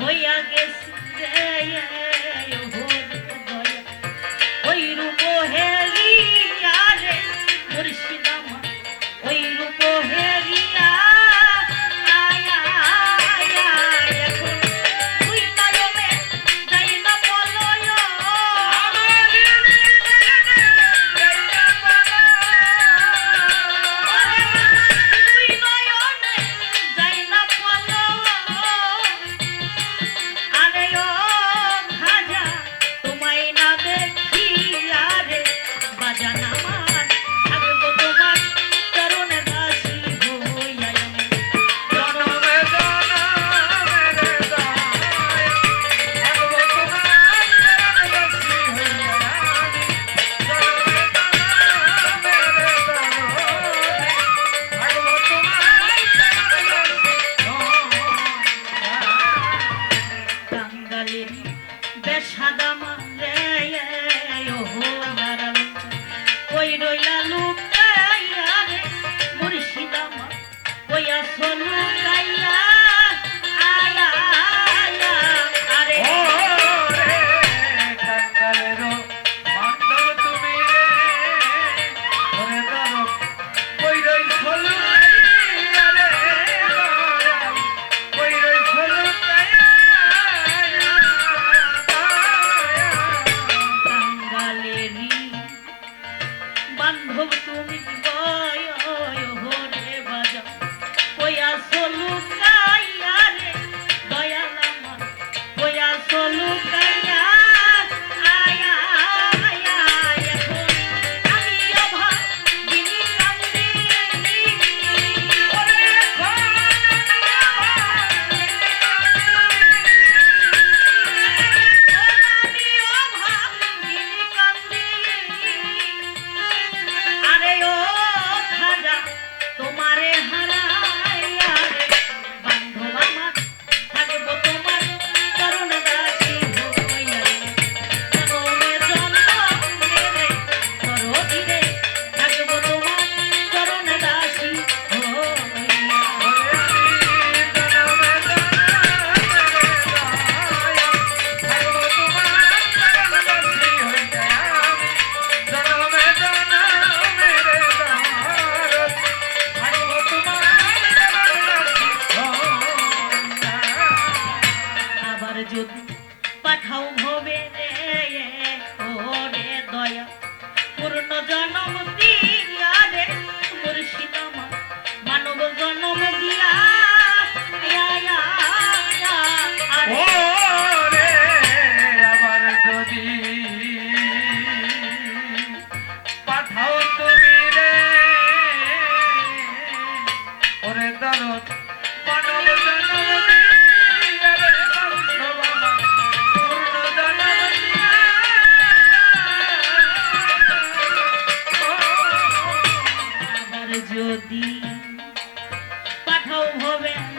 হইয়া গেছে Amen. কোথাও হবে